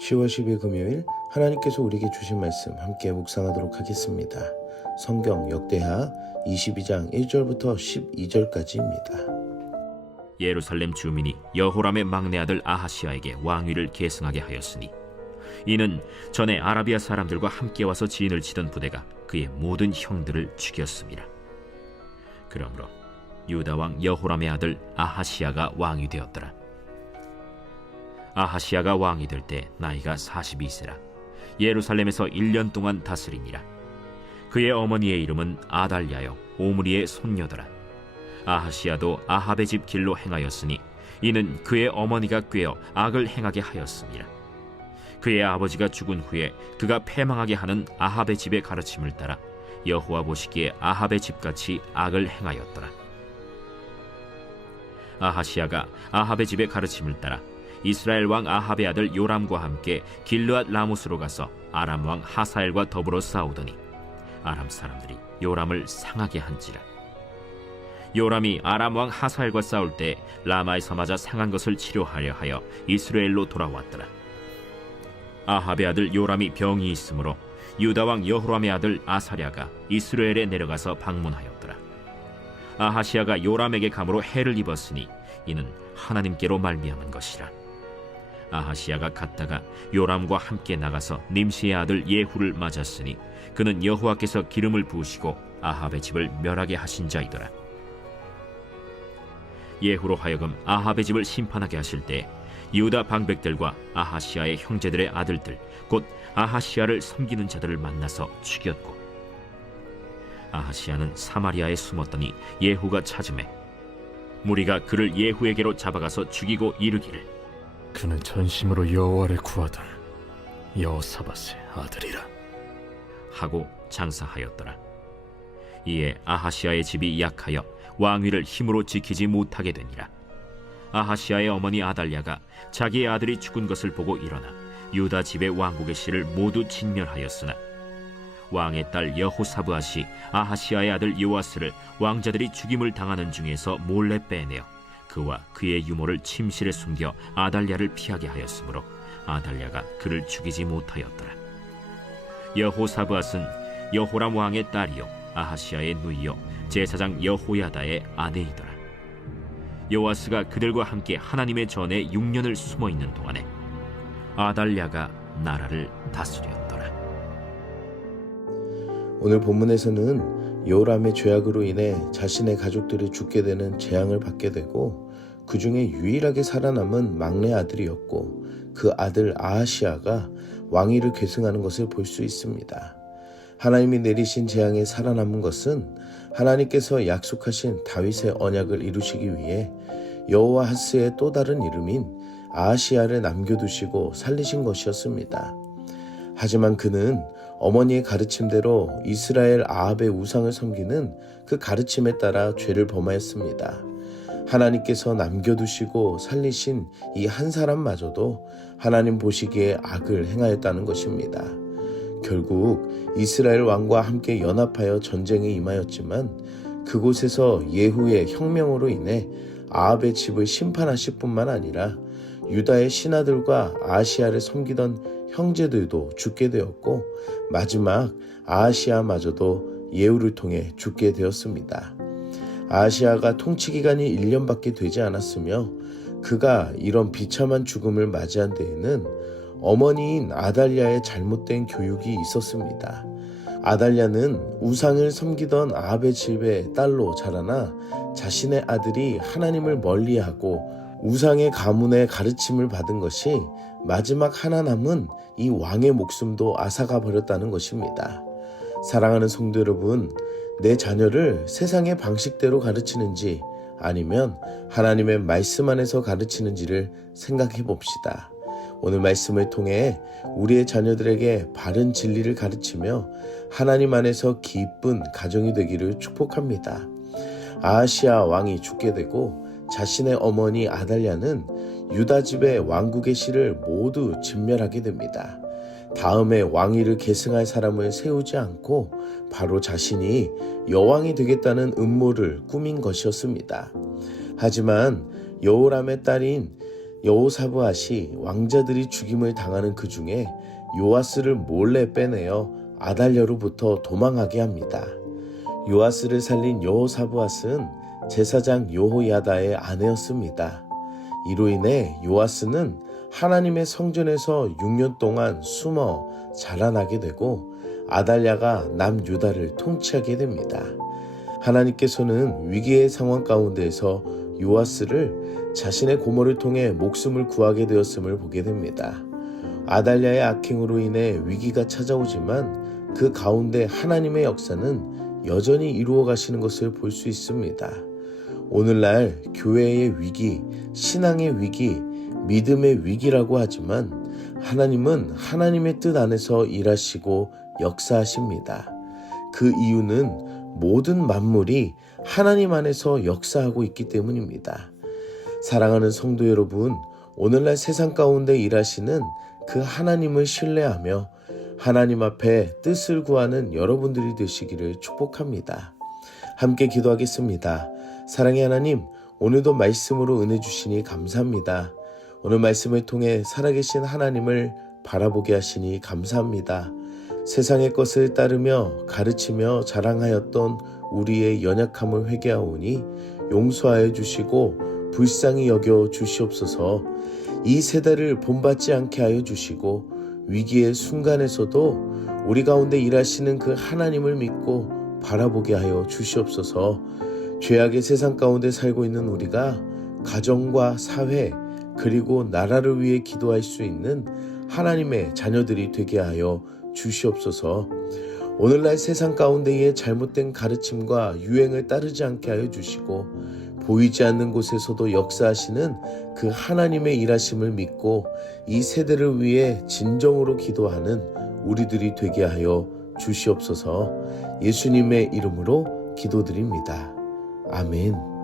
10월 10일 금요일 하나님께서 우리에게 주신 말씀 함께 묵상하도록 하겠습니다. 성경 역대하 22장 1절부터 12절까지입니다. 예루살렘 주민이 여호람의 막내 아들 아하시야에게 왕위를 계승하게 하였으니 이는 전에 아라비아 사람들과 함께 와서 진을 치던 부대가 그의 모든 형들을 죽였습니다. 그러므로 유다 왕 여호람의 아들 아하시야가 왕이 되었더라. 아하시야가 왕이 될 때 나이가 42세라 예루살렘에서 1년 동안 다스리니라. 그의 어머니의 이름은 아달랴요 오므리의 손녀더라. 아하시야도 아합의 집 길로 행하였으니 이는 그의 어머니가 꾀어 악을 행하게 하였습니다. 그의 아버지가 죽은 후에 그가 패망하게 하는 아합의 집의 가르침을 따라 여호와 보시기에 아합의 집같이 악을 행하였더라. 아하시야가 아합의 집의 가르침을 따라 이스라엘 왕 아합의 아들 요람과 함께 길르앗 라모스로 가서 아람 왕 하사엘과 더불어 싸우더니 아람 사람들이 요람을 상하게 한지라. 요람이 아람 왕 하사엘과 싸울 때 라마에서 맞아 상한 것을 치료하려 하여 이스라엘로 돌아왔더라. 아합의 아들 요람이 병이 있으므로 유다 왕 여호람의 아들 아사랴가 이스라엘에 내려가서 방문하였더라. 아하시야가 요람에게 감으로 해를 입었으니 이는 하나님께로 말미암은 것이라. 아하시야가 갔다가 요람과 함께 나가서 님시의 아들 예후를 맞았으니 그는 여호와께서 기름을 부으시고 아합의 집을 멸하게 하신 자이더라. 예후로 하여금 아합의 집을 심판하게 하실 때 유다 방백들과 아하시야의 형제들의 아들들 곧 아하시야를 섬기는 자들을 만나서 죽였고 아하시야는 사마리아에 숨었더니 예후가 찾음에 무리가 그를 예후에게로 잡아가서 죽이고 이르기를 그는 전심으로 여호와를 구하던 여호사밧의 아들이라 하고 장사하였더라. 이에 아하시야의 집이 약하여 왕위를 힘으로 지키지 못하게 되니라. 아하시야의 어머니 아달랴가 자기의 아들이 죽은 것을 보고 일어나 유다 집의 왕국의 씨를 모두 진멸하였으나 왕의 딸 여호사브앗이 아하시야의 아들 요아스를 왕자들이 죽임을 당하는 중에서 몰래 빼내어 그와 그의 유모를 침실에 숨겨 아달랴를 피하게 하였으므로 아달랴가 그를 죽이지 못하였더라. 여호사브앗은 여호람 왕의 딸이요 아하시야의 누이요 제사장 여호야다의 아내이더라. 요아스가 그들과 함께 하나님의 전에 6년을 숨어있는 동안에 아달랴가 나라를 다스렸더라. 오늘 본문에서는 요람의 죄악으로 인해 자신의 가족들이 죽게 되는 재앙을 받게 되고 그 중에 유일하게 살아남은 막내 아들이었고 그 아들 아하시야가 왕위를 계승하는 것을 볼 수 있습니다. 하나님이 내리신 재앙에 살아남은 것은 하나님께서 약속하신 다윗의 언약을 이루시기 위해 여호아하스의 또 다른 이름인 아하시야를 남겨두시고 살리신 것이었습니다. 하지만 그는 어머니의 가르침대로 이스라엘 아합의 우상을 섬기는 그 가르침에 따라 죄를 범하였습니다. 하나님께서 남겨두시고 살리신 이 한 사람마저도 하나님 보시기에 악을 행하였다는 것입니다. 결국 이스라엘 왕과 함께 연합하여 전쟁에 임하였지만 그곳에서 예후의 혁명으로 인해 아합의 집을 심판하실 뿐만 아니라 유다의 신하들과 아하시야를 섬기던 형제들도 죽게 되었고 마지막 아하시야마저도 예후를 통해 죽게 되었습니다. 아하시야가 통치 기간이 1년밖에 되지 않았으며 그가 이런 비참한 죽음을 맞이한 데에는 어머니인 아달랴의 잘못된 교육이 있었습니다. 아달랴는 우상을 섬기던 아합의 집의 딸로 자라나 자신의 아들이 하나님을 멀리하고 우상의 가문의 가르침을 받은 것이 마지막 하나 남은 이 왕의 목숨도 앗아가 버렸다는 것입니다. 사랑하는 성도 여러분, 내 자녀를 세상의 방식대로 가르치는지 아니면 하나님의 말씀 안에서 가르치는지를 생각해 봅시다. 오늘 말씀을 통해 우리의 자녀들에게 바른 진리를 가르치며 하나님 안에서 기쁜 가정이 되기를 축복합니다. 아하시야 왕이 죽게 되고 자신의 어머니 아달랴는 유다 집의 왕국의 씨를 모두 진멸하게 됩니다. 다음에 왕위를 계승할 사람을 세우지 않고 바로 자신이 여왕이 되겠다는 음모를 꾸민 것이었습니다. 하지만 여호람의 딸인 여호사브앗이 왕자들이 죽임을 당하는 그 중에 요아스를 몰래 빼내어 아달랴로부터 도망하게 합니다. 요아스를 살린 여호사브앗은 제사장 여호야다의 아내였습니다. 이로 인해 요아스는 하나님의 성전에서 6년 동안 숨어 자라나게 되고 아달랴가 남유다를 통치하게 됩니다. 하나님께서는 위기의 상황 가운데에서 요아스를 자신의 고모를 통해 목숨을 구하게 되었음을 보게 됩니다. 아달랴의 악행으로 인해 위기가 찾아오지만 그 가운데 하나님의 역사는 여전히 이루어 가시는 것을 볼 수 있습니다. 오늘날 교회의 위기, 신앙의 위기, 믿음의 위기라고 하지만 하나님은 하나님의 뜻 안에서 일하시고 역사하십니다. 그 이유는 모든 만물이 하나님 안에서 역사하고 있기 때문입니다. 사랑하는 성도 여러분, 오늘날 세상 가운데 일하시는 그 하나님을 신뢰하며 하나님 앞에 뜻을 구하는 여러분들이 되시기를 축복합니다. 함께 기도하겠습니다. 사랑의 하나님, 오늘도 말씀으로 은혜 주시니 감사합니다. 오늘 말씀을 통해 살아계신 하나님을 바라보게 하시니 감사합니다. 세상의 것을 따르며 가르치며 자랑하였던 우리의 연약함을 회개하오니 용서하여 주시고 불쌍히 여겨 주시옵소서. 이 세대를 본받지 않게 하여 주시고 위기의 순간에서도 우리 가운데 일하시는 그 하나님을 믿고 바라보게 하여 주시옵소서. 죄악의 세상 가운데 살고 있는 우리가 가정과 사회 그리고 나라를 위해 기도할 수 있는 하나님의 자녀들이 되게 하여 주시옵소서. 오늘날 세상 가운데의 잘못된 가르침과 유행을 따르지 않게 하여 주시고 보이지 않는 곳에서도 역사하시는 그 하나님의 일하심을 믿고 이 세대를 위해 진정으로 기도하는 우리들이 되게 하여 주시옵소서. 예수님의 이름으로 기도드립니다. 아멘.